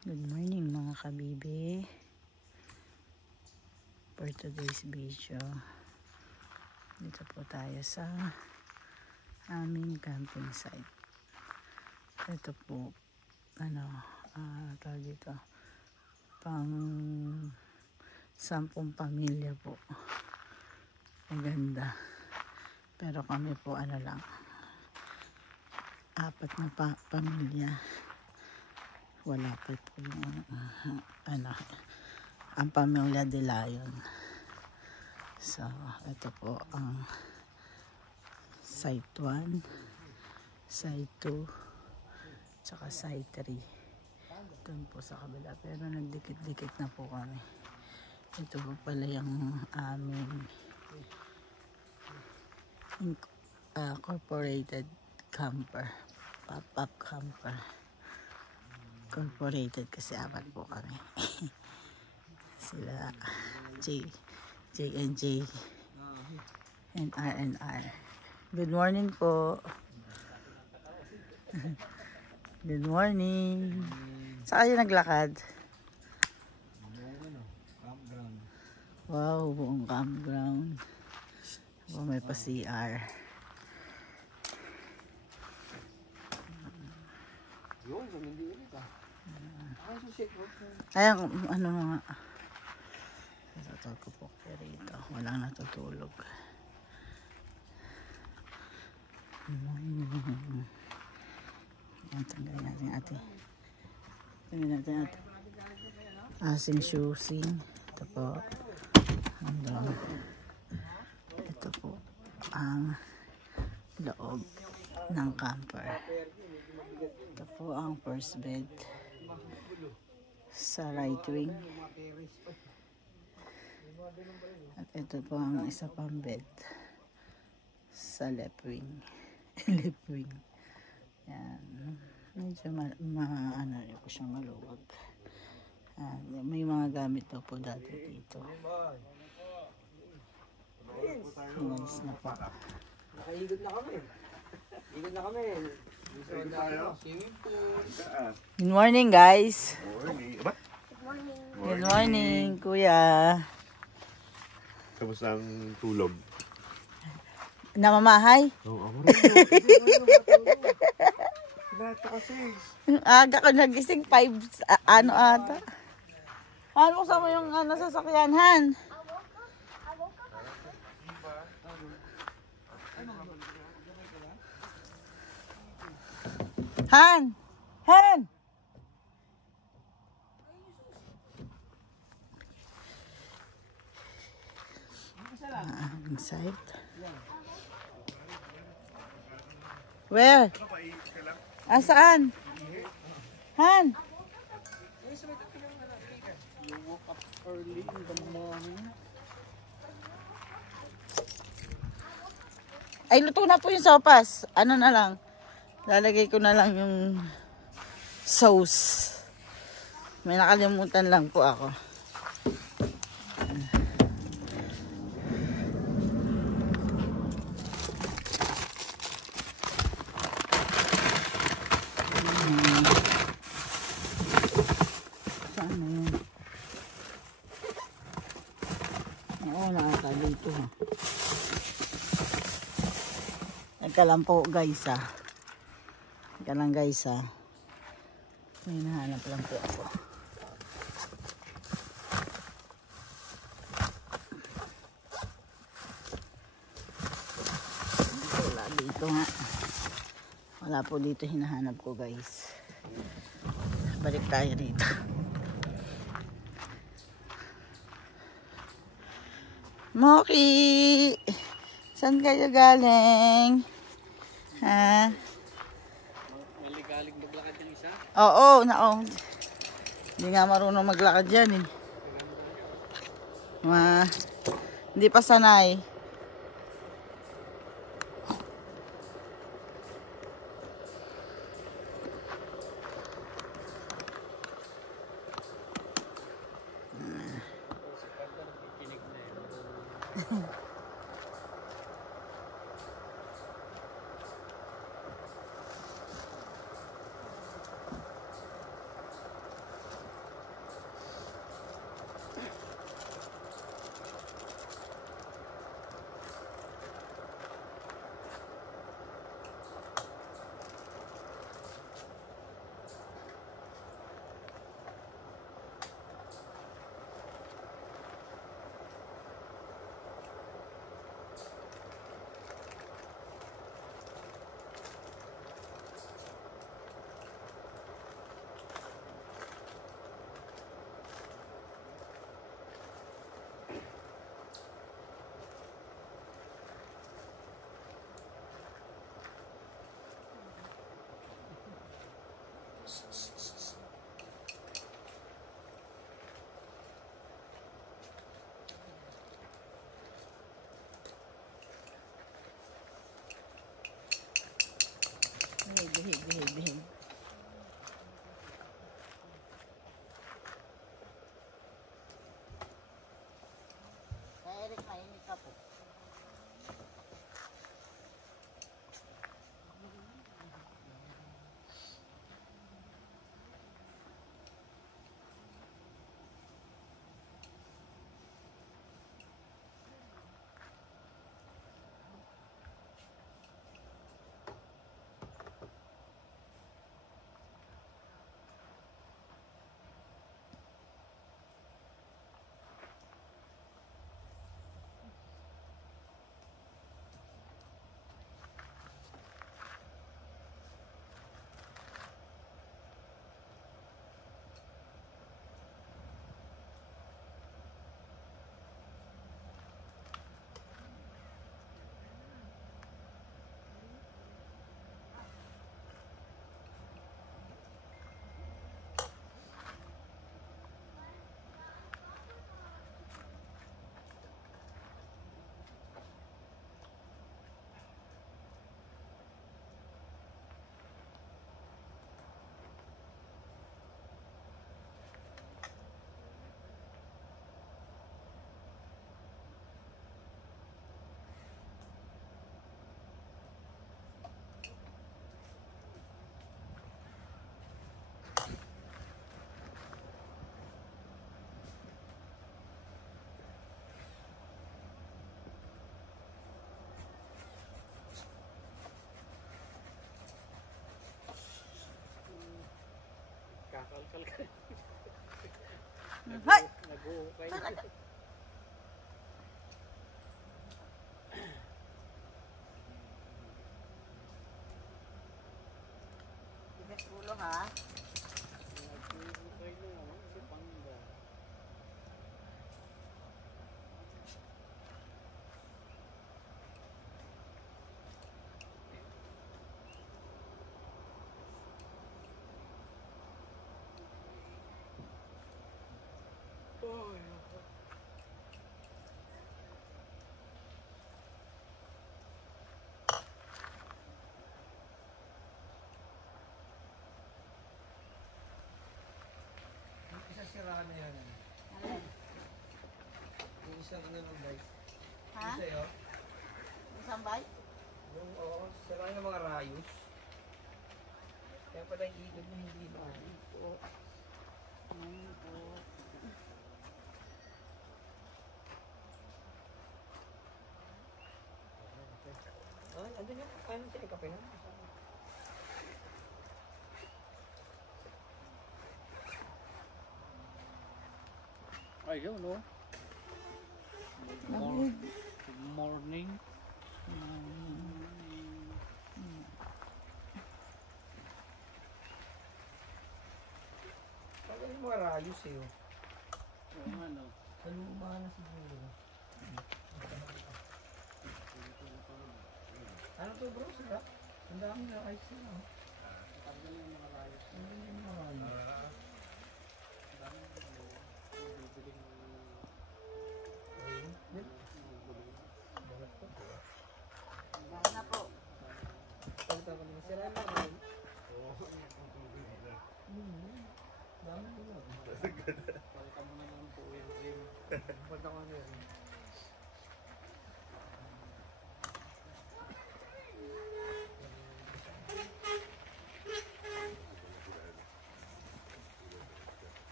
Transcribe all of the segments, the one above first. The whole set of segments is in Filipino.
Good morning mga kabibi. For today's video, dito po tayo sa aming camping site. Ito po, tawag dito, pang 10 pamilya po. Maganda. Pero kami po lang, 4 na pamilya. Wala pa po yung ang pamilya de Lion. So, ito po ang site 1, site 2, tsaka site 3. Doon po sa kabila. Pero nagdikit-dikit na po kami. Ito po pala yung aming incorporated camper. Pop-up camper. Incorporated kasi 4 po kami. Sila J&J and R&R. Good morning po. Good morning. Saan kayo naglakad? Wow, buong campground. May pa CR. Ayan, mga natutulog ko po rito. Walang natutulog. Tanggalin natin ate. Asing shoesing. Ito po. Ito po ang loob ng camper. Ito po ang first bed sa right wing. At ito po ang isa pang bed sa left wing. Left wing. Yan. Medyo po siyang maluwag. May mga gamit daw po dati dito. Nice na po. Nakaigod na kami. Igod na kami. Good morning, guys. Good morning, kuya. Kamusta ang tulog? Namamahay? Oo, ako rin. Aga ko nagising 5 ata. Ano mo yung sasakyan, Han? Han! Han! Inside. Where? Saan? Han? You woke up early in the morning. Ay, luto na po yung sopas. Ano na lang. Lalagay ko na lang yung sauce. May nakalimutan lang po ako. Saan na yun? Oo, nakakalito ha. Teka lang po guys ha. Teka lang guys ha. May nahanap lang po ako. Wala dito nga. Wala po dito hinahanap ko guys. Balik tayo dito. Moki! Saan kayo galing? Ha? May galing maglakad yung isa? Oo, hindi nga marunong maglakad yan eh. Hindi pa sanay. Behave. Eric, mainit ka po. Kakalkal ka. Hay! Nag-uukay. Bigas ulo ha. Nag-uukay na naman si Panda. Isa sira na yan. Alin? Yung isang ano ng bike. Ha? Isa yun. Isang bite? Yung sira ng mga rayos. Kaya pala yung ikot niya hindi na. Ay, andun yung kain siya, kape na. Ayun, no? Good morning. Kaya yung mga rayos eh. Oo nga, no? Kaluma na siguro. Ano to bro? Sarap? Ang dami na ice na. Tanggal yung mga rayos. Tanggal yung mga rayos. Dahil na po. Pagkita ko naman. Sira na rin. Dami ko na. Pagkita mo naman po yung rim. Pagkita ko na rin.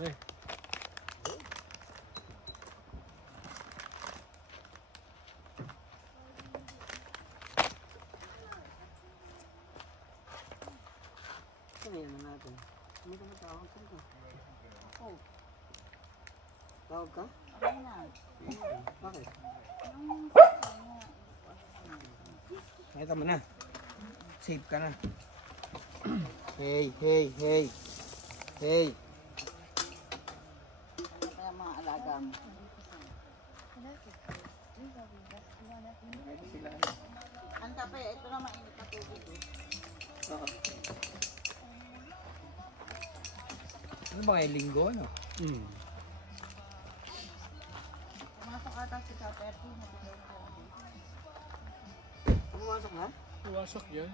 Okay. Sabihin na natin. Hindi ka matawag ka ka. Oh. Tawag ka? Okay na. Bakit? Nakita mo na. Save ka na. Hey. Saan? Sila. Ang kape, ito na mainit na tubig. Oo. Ano ba ngayon, linggo, no? Pumasok ata si Kaperti. Pumasok na? Pumasok yan.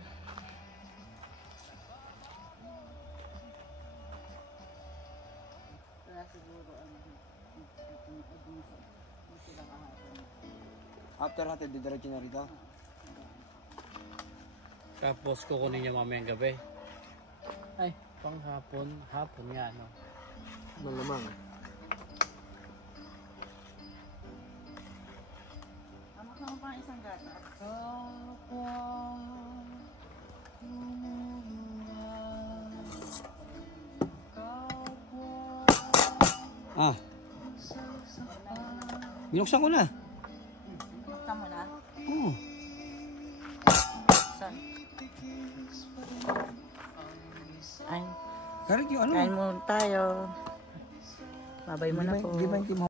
Kaya siguro sila kahapon. After natin, didiretso na rito. Tapos kukunin niya mamayang gabi. Ay, panghapon. Hapon nga, no? Malamang. Amak naman pa ang isang gata. Ah. Binuksan ko na. Buksan mo na. Oo. Saan? Ay, Karit yung ano? kain mo tayo. Babay mo na po. Di ba yung